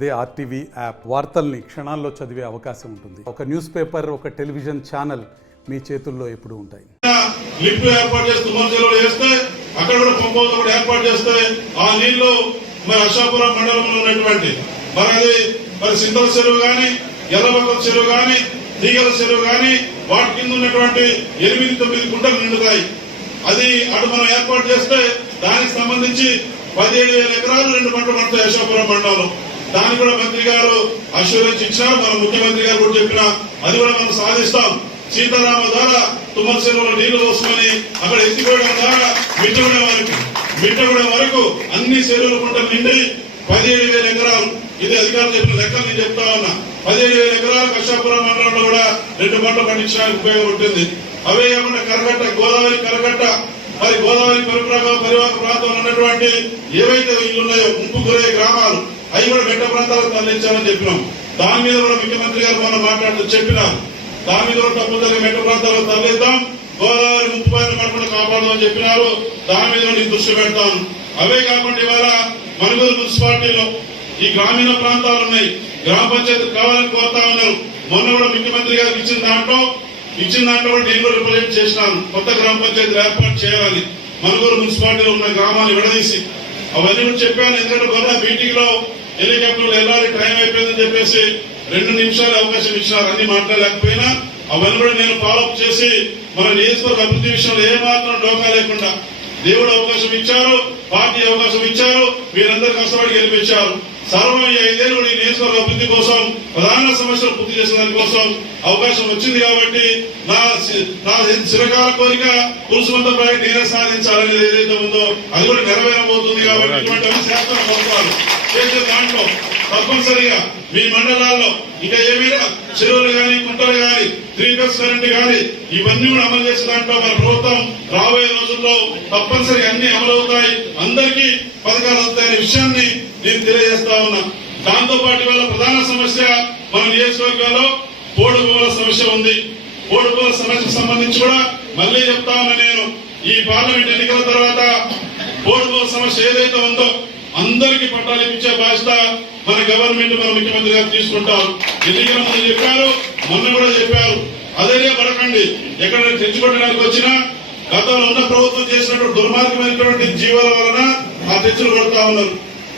అదే RTV app వార్తల్ని క్షణాల్లో చదివే అవకాశం ఉంటుంది. ఒక న్యూస్ పేపర్, ఒక టెలివిజన్ ఛానల్ మీ చేతుల్లో ఎప్పుడూ ఉంటాయి. లిఫ్ట్ ఏర్పాటు చేస్తూ తుమ్మలచెరువులో వేస్తే అక్కడ కూడా పంపౌత కూడా ఏర్పాటు చేస్తే ఆ నీళ్లు మరి అశాపురం మండలంలో ఉన్నటువంటి మరి సింతల చెరువు గాని, ఎల్లబక్కల చెరువు గాని, తీగల చెరువు గాని వాటి కింద ఉన్నటువంటి 8-9 గుంటలు నిండుతాయి. అది అటు మనం ఏర్పాటు చేస్తే దానికి సంబంధించి 17,000 ఎకరాలు 2 పంటలు పడతాయి అశాపురం మండలంలో. దాన్ని కూడా మంత్రి గారు అష్యూరెన్స్ ఇచ్చినా, మన ముఖ్యమంత్రి గారు కూడా చెప్పినా అది కూడా మనం సాధిస్తాం. సీతారామ ద్వారా తుమ్మల చెరువులో నీళ్లు వస్తుందని అక్కడ ఎత్తిపోయడం ద్వారా మిట్టగూడెం వరకు అన్ని చెరువుల పంటలు నిండి 17,000 ఎకరాలు. ఇది అధికారులు చెప్పిన లెక్కలు నేను చెప్తా ఉన్నా. 17,000 ఎకరాలు అశాపురం మండలంలో కూడా 2 పంటలు పండించడానికి ఉపయోగపడుతుంది. అవే కాకుండా కరగట్ట, గోదావరి కరగట్ట, మరి గోదావరి పరివాహక ప్రాంతంలో ఉన్నటువంటి ఏవైతే ఇల్లు ఉన్నాయో ముంపు గురయ్యే గ్రామాలు అవి కూడా మెట్ట ప్రాంతాలకు తరలించాలని చెప్పినాం. దాని మీద కూడా ముఖ్యమంత్రి గారు మనం మాట్లాడుతూ చెప్పినారు. దాని మీద కూడా తప్పనిసరిగా మెట్ట ప్రాంతాలకు తరలిద్దాం, గోదావరి ముంపు బారిన పడకుండా కాపాడదామని చెప్పినారు. దాని మీద నేను దృష్టి పెడతాను. అవే కాకుండా ఇవాళ మనుగూరు మున్సిపాలిటీలో ఈ గ్రామీణ ప్రాంతాలు ఉన్నాయి, గ్రామ పంచాయతీ కావాలని కోరుతా ఉన్నారు. మొన్న కూడా ముఖ్యమంత్రి గారికి ఇచ్చిన దాంట్లో కూడా నేను కూడా రిప్రజెంట్ చేసినాను. కొత్త గ్రామ పంచాయతీలు ఏర్పాటు చేయాలి, మనుగూరు మున్సిపాలిటీలో ఉన్న గ్రామాన్ని విడదీసి అవన్నీ కూడా చెప్పాను. ఎందుకంటే మొన్న మీటింగ్ లో హెలికాప్టర్లు వెళ్ళాలి, టైం అయిపోయిందని చెప్పేసి 2 నిమిషాలు అవకాశం ఇచ్చినారు. అన్ని మాట్లాడలేకపోయినా అవన్నీ కూడా నేను ఫాలోఅప్ చేసి మన నియోజకవర్గ అభివృద్ధి విషయంలో ఏమాత్రం డోకా లేకుండా దేవుడు అవకాశం ఇచ్చారు, పార్టీ అవకాశం ఇచ్చారు, మీరందరూ కష్టపడి గెలిపించారు. సర్వం ఈ 5 ఏళ్ళు ఈ నియోజకవర్గ అభివృద్ధి కోసం, ప్రధాన సమస్యలు పూర్తి చేసిన దాని కోసం అవకాశం వచ్చింది. కాబట్టి నా చిరకాల కోరిక పురుషుమంత ప్రాజెక్ట్ నేనే సాధించాలనేది ఏదైతే ఉందో అది కూడా నెరవేరబోతుంది. కాబట్టి ఇటువంటి శాస్త్ర ప్రభుత్వాలు చేసే దాంట్లో తప్పనిసరిగా మీ మండలాల్లో ఇంకా ఏమైనా చెరువులు గాని, కుంటలు గాని, 3 ఫేజ్ కరెంట్ గాని ఇవన్నీ కూడా అమలు చేసే దాంట్లో మన ప్రభుత్వం రాబోయే రోజుల్లో తప్పనిసరిగా అన్ని అమలవుతాయి, అందరికీ పథకాలు వస్తాయనే విషయాన్ని నేను తెలియజేస్తా ఉన్నా. దాంతో పాటు ఇవాళ ప్రధాన సమస్య మన నియోజకవర్గాల్లో పోడు భూముల సమస్య ఉంది. పోడు భూముల సమస్యకు సంబంధించి కూడా మళ్లీ చెప్తా ఉన్నా నేను, ఈ పార్లమెంట్ ఎన్నికల తర్వాత పోడు భూముల సమస్య ఏదైతే ఉందో అందరికీ పట్టాలు ఇప్పించే బాధ్యత మన గవర్నమెంట్, మన ముఖ్యమంత్రి గారు తీసుకుంటారు. ఎన్నికల ముందు చెప్పారు, మొన్న కూడా చెప్పారు. అదే పడకండి, ఎక్కడ తెచ్చుకోవడానికి వచ్చినా గతంలో ఉన్న ప్రభుత్వం చేసినటువంటి దుర్మార్గమైనటువంటి జీవాల వలన ఆ తెచ్చులు కొడతా ఉన్నారు.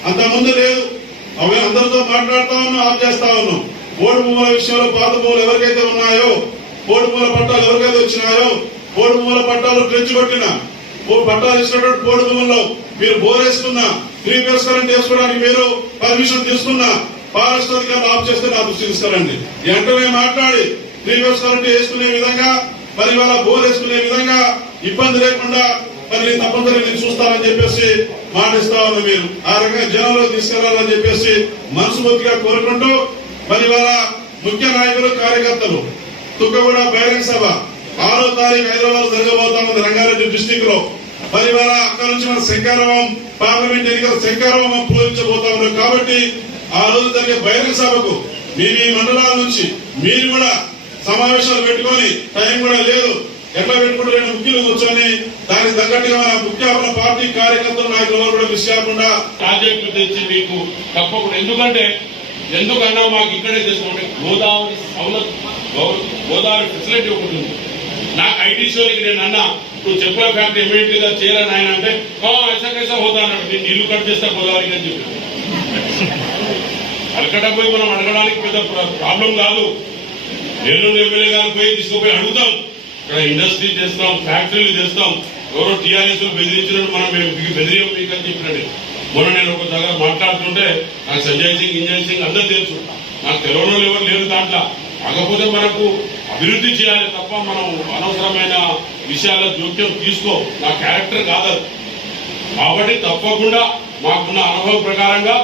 అంతకుముందు లేదు, అవి అందరితో మాట్లాడుతా ఉన్నాం, ఆఫ్ చేస్తా ఉన్నాం. పోడు భూముల విషయంలో పాత భూములు ఎవరికైతే ఉన్నాయో, పోడు భూముల పట్టాలు ఎవరికైతే వచ్చినాయో, పోడు భూముల పట్టాలు తెచ్చుకొట్టిన పట్టాలు ఇచ్చినటువంటి పోడు భూముల్లో మీరు బోరేసుకున్నా, 3 ఫేజ్ కరెంట్ వేసుకోవడానికి మీరు పర్మిషన్ తీసుకున్నా ఫారెస్ట్ అధికారులు ఆఫ్ చేస్తే నా దృష్టి తీస్తారండి. వెంటనే మాట్లాడి 3 ఫేజ్ కరెంట్ వేసుకునే విధంగా, మరి వాళ్ళ బోర్ వేసుకునే విధంగా ఇబ్బంది లేకుండా మరి తప్పనిసరిగా నేను చూస్తానని చెప్పేసి మాటిస్తా ఉన్నా. మీరు ఆ రకంగా జనంలో తీసుకెళ్లాలని చెప్పేసి మనస్ఫూర్తిగా కోరుకుంటూ, మరి వాళ్ళ ముఖ్య నాయకులు, కార్యకర్తలు తుక్కగూడ బహిరంగ సభ 6వ తారీఖు హైదరాబాద్ జరగబోతా ఉంది, రంగారెడ్డి డిస్టిక్ లో. మరి వాళ్ళ అక్కడ నుంచి మన శంకారావం పార్లమెంట్ ఎన్నికల శంకారావం పూజించబోతా ఉన్నారు. కాబట్టి ఆ రోజు జరిగే బహిరంగ సభకు మీ మండలాల నుంచి మీరు కూడా సమావేశాలు పెట్టుకొని, టైం కూడా లేదు, ఎట్లా పెట్టుకుంటే 2 ముఖ్యులు కూర్చొని దానికి తగ్గట్టుగా మన ముఖ్య పార్టీ కార్యకర్తలు, నాయకులు కూడా మిస్ కాకుండా ప్రాజెక్టు తెచ్చి మీకు తప్పకుండా. ఎందుకన్నా మాకు ఇక్కడే చేసుకోండి, గోదావరి సౌలత్, గోదావరి ఫెసిలిటీ ఒకటి ఉంది. నాకు ఐటీ షోకి నేను అన్నా, ఇప్పుడు చెప్పుల ఫ్యాక్టరీ ఇమీడియట్ గా చేయాలని ఆయన అంటే ఐసా కైసా హోదా అన్నాడు. నేను ఇల్లు కట్ చేస్తా గోదావరికి అని చెప్పి అలకట పోయి మనం అడగడానికి పెద్ద ప్రాబ్లం కాదు. నేను ఎమ్మెల్యే గారు పోయి తీసుకుపోయి అడుగుతాం. ఇక్కడ ఇండస్ట్రీ చేస్తాం, ఫ్యాక్టరీలు చేస్తాం. ఎవరో టీఆర్ఎస్ బెదిరించినట్టు మనం బెదిరియం మీకు అని చెప్పినట్టు. మొన్న నేను ఒక దగ్గర మాట్లాడుతుంటే నాకు సంజయ్ సింగ్, ఇంజయ్ సింగ్ అందరూ తెలుసు, నాకు తెలియని ఎవరు లేరు దాంట్లో. కాకపోతే మనకు అభివృద్ధి చేయాలి తప్ప మనం అనవసరమైన విషయాల్లో జోక్యం తీసుకో, నా క్యారెక్టర్ కాదు. కాబట్టి తప్పకుండా మాకున్న అనుభవం ప్రకారంగా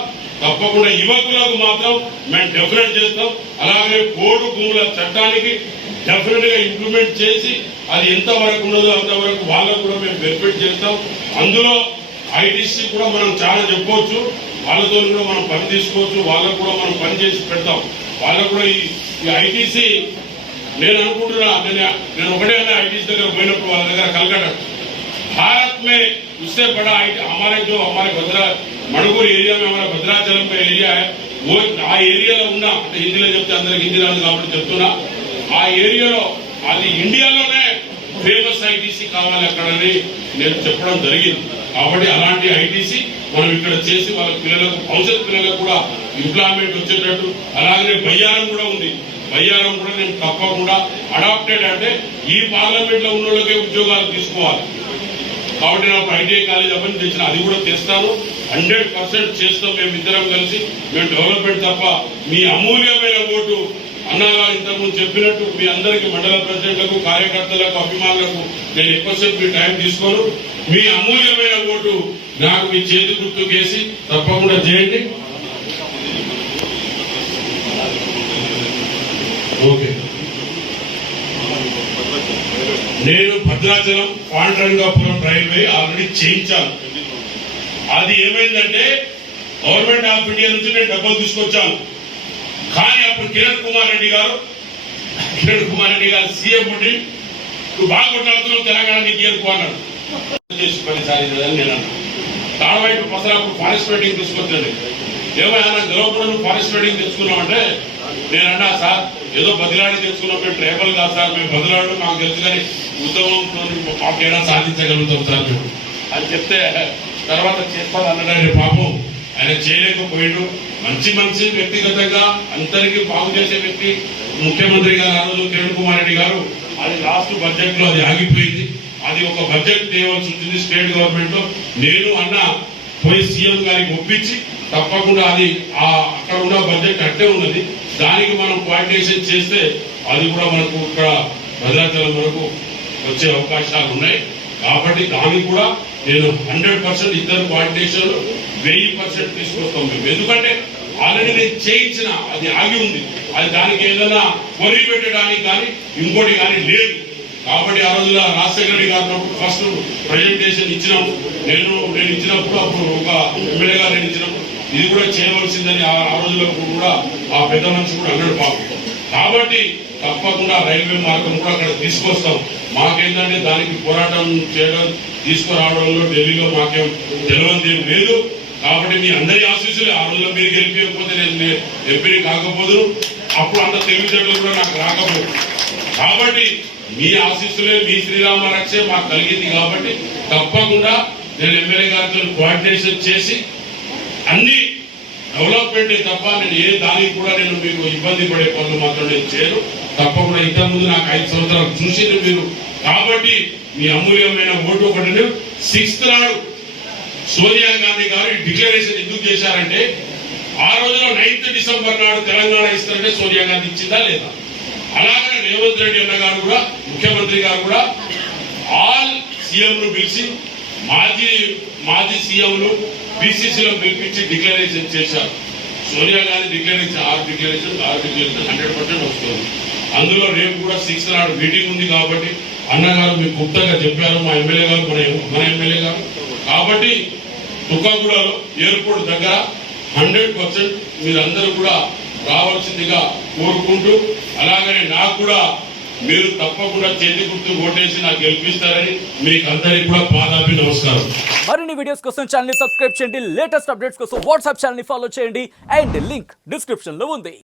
తప్పకుండా యువకులకు మాత్రం మేము డెఫినెట్ చేస్తాం. అలాగే పోడు భూముల చట్టానికి డెఫినెట్ గా ఇంప్లిమెంట్ చేసి అది ఎంతవరకు ఉన్నదో అంతవరకు వాళ్ళకు కూడా మేము బెనిఫిట్ చేస్తాం. అందులో ఐటీసీ కూడా మనం చాలా చెప్పవచ్చు, వాళ్ళతో కూడా మనం పని తీసుకోవచ్చు, వాళ్ళకు కూడా మనం పని చేసి పెడతాం. వాళ్ళకు కూడా ఈ ఐటీసీ నేను అనుకుంటున్నా, నేను ఒకటే అన్నా ఐటీసీ దగ్గర పోయినప్పుడు వాళ్ళ దగ్గర కలకట్ట भारत में उससे बड़ा हमारे जो हमारे मणिपुर एरिया में हमारा भद्राचलम का एरिया है ఆ ఏరియాలో ఉన్న అంటే హిందీలో చెప్తే అందరికి హిందీ రాదు కాబట్టి చెప్తున్నా, ఆ ఏరియాలో అది ఇండియాలోనే ఫేమస్ ఐటీసీ కావాలి అక్కడని నేను చెప్పడం జరిగింది. కాబట్టి అలాంటి ఐటీసీ మనం ఇక్కడ చేసి వాళ్ళ పిల్లలకు భవిష్యత్ పిల్లలకు కూడా ఎంప్లాయ్మెంట్ వచ్చేటట్టు, అలాగే బయ్యారం కూడా ఉంది. బయ్యారం కూడా నేను తప్పకుండా అడాప్టెడ్ అంటే ఈ పార్లమెంట్ లో ఉన్న వాళ్ళకే ఉద్యోగాలు తీసుకోవాలి. కాబట్టి నాకు ఐటీఐ కాలేజ్ అవన్నీ తెచ్చిన అది కూడా తెస్తాను. 100% చేస్తాం. మేము ఇద్దరం కలిసి మేము డెవలప్మెంట్ తప్ప మీ అమూల్యమైన ఓటు అన్నగారు ఇంతకుముందు చెప్పినట్టు మీ అందరికీ మండల ప్రెసిడెంట్లకు, కార్యకర్తలకు, అభిమానులకు నేను ఎక్కువసేపు మీ టైం తీసుకోను. మీ అమూల్యమైన ఓటు నాకు మీ చేతి గుర్తు కేసి తప్పకుండా చేయండి. ఓకే, నేను భద్రాచలం పాండురంగాపురం రైల్వే ఆల్రెడీ చేయించాను. అది ఏమైందంటే గవర్నమెంట్ ఆఫ్ ఇండియా నుంచి నేను డబ్బులు తీసుకొచ్చాను. కానీ అప్పుడు కిరణ్ కుమార్ రెడ్డి గారు సీఎం ఉండి నువ్వు బాగా కొట్లాడుతున్నావు తెలంగాణ నీకు ఏరుకోన్నాడు. చేసి పనిసారి నేను అన్నా. తాడవైపు పసరాప్పుడు ఫారెస్ట్ రైడింగ్ తీసుకొచ్చాను. ఏమైనా నాకు గెలవకుండా నువ్వు ఫారెస్ట్ రైడింగ్ తెచ్చుకున్నావు అంటే నేనన్నా, సార్ ఏదో బదిలాడి తెచ్చుకున్నాం, మేము ట్రైబల్ కాదు సార్, మేము బదిలాడు మాకు తెలుసు కానీ ఉద్యమంతో మాకేనా సాధించగలుగుతాం సార్ మేము అని చెప్తే తర్వాత చేస్తాను అన్నాడు. పాపం ఆయన చేయలేకపోయాడు. మంచి వ్యక్తిగతంగా అందరికీ బాగు చేసే వ్యక్తి ముఖ్యమంత్రి గారు ఆ రోజు కిరణ్ కుమార్ రెడ్డి గారు. అది లాస్ట్ బడ్జెట్ లో అది ఆగిపోయింది. అది ఒక బడ్జెట్ తేవాల్సి వచ్చింది స్టేట్ గవర్నమెంట్ లో. నేను అన్న పోయి సీఎం గారికి ఒప్పించి తప్పకుండా అది అక్కడ ఉన్న బడ్జెట్ అట్టే ఉన్నది, దానికి మనం కోఆర్డినేషన్ చేస్తే అది కూడా మనకు ఇక్కడ భద్రాచలం వరకు వచ్చే అవకాశాలు ఉన్నాయి. కాబట్టి దానికి కూడా నేను 100% ఇద్దరు కోఆర్డినేషన్ 1000% తీసుకొస్తాం మేము. ఎందుకంటే ఆల్రెడీ నేను చేయించిన అది ఆగి ఉంది. అది దానికి ఏదైనా కొరి పెట్టడానికి కానీ ఇంకోటి కానీ లేదు. కాబట్టి ఆ రోజున రాజశేఖర రెడ్డి గారు ఫస్ట్ ప్రజెంటేషన్ ఇచ్చినాము. నేను ఇచ్చినప్పుడు అప్పుడు ఒక ఎమ్మెల్యే గారు నేను ఇచ్చినప్పుడు ఇది కూడా చేయవలసిందని ఆ రోజుల్లో కూడా ఆ పెద్ద మనిషి కూడా అన్నాడు పాపం. కాబట్టి తప్పకుండా రైల్వే మార్గం కూడా అక్కడ తీసుకొస్తాం. మాకేంటంటే దానికి పోరాటం చేయడం తీసుకురావడంలో ఢిల్లీలో మాకేం తెలియదు లేదు. కాబట్టి మీ అందరి ఆశీస్సులే. ఆ రోజుల్లో మీరు గెలిపించకపోతే నేను ఎంపీని కాకపోదు, అప్పుడు అంత తెలివితేటలు కూడా నాకు రాకపోదు. కాబట్టి మీ ఆశీస్సులే, మీ శ్రీరామ రక్షే మాకు కలిగింది. కాబట్టి తప్పకుండా నేను ఎమ్మెల్యే గారితో కోఆర్డినేషన్ చేసి అన్ని డెవలప్మెంట్ తప్ప నేను ఏ దానికి కూడా నేను మీకు ఇబ్బంది పడే పనులు మాత్రం నేను చేయను. తప్పకుండా ఇంతకుముందు నాకు 5 సంవత్సరాలు చూసింది మీరు. కాబట్టి మీ అమూల్యమైన ఓటు ఒకటి 6th నాడు సోనియా గాంధీ గారు డిక్లరేషన్ ఎందుకు చేశారంటే ఆ రోజులో 9th డిసెంబర్ నాడు తెలంగాణ ఇస్తారంటే సోనియా గాంధీ ఇచ్చిందా లేదా? అలాగనే రేవంత్ రెడ్డి అన్న గారు కూడా ముఖ్యమంత్రి గారు కూడా ఆల్ సీఎంలు పిలిచి మాజీ సీఎంలు బీసీసీలో పిలిపించి డిక్లరేషన్ చేశారు. సోనియా గాంధీ డిక్లరేషన్ 6 డిక్లరేషన్ 100% వస్తుంది. అందులో రేపు కూడా 6th నాడు మీటింగ్ ఉంది. కాబట్టి అన్నగారు మీకు గుప్తంగా చెప్పారు, మా ఎమ్మెల్యే గారు మన ఎమ్మెల్యే గారు. కాబట్టి తుక్కగూడలో ఎయిర్పోర్ట్ దగ్గర 100% మీరందరూ కూడా రావాల్సిందిగా కోరుకుంటూ, అలాగనే నాకు కూడా మీరు తప్పకుండా చేతి గుర్తు ఓటేసి నాకు గెలిపిస్తారని మీకు అందరికీ కూడా పాదాభి నమస్కారం. మరిన్ని వీడియోస్ కోసం ఛానల్ ని సబ్స్క్రైబ్ చేయండి, లేటెస్ట్ అప్డేట్స్ కోసం వాట్సాప్ ఛానల్ ని ఫాలో చేయండి అండ్ లింక్ డిస్క్రిప్షన్ లో ఉంది.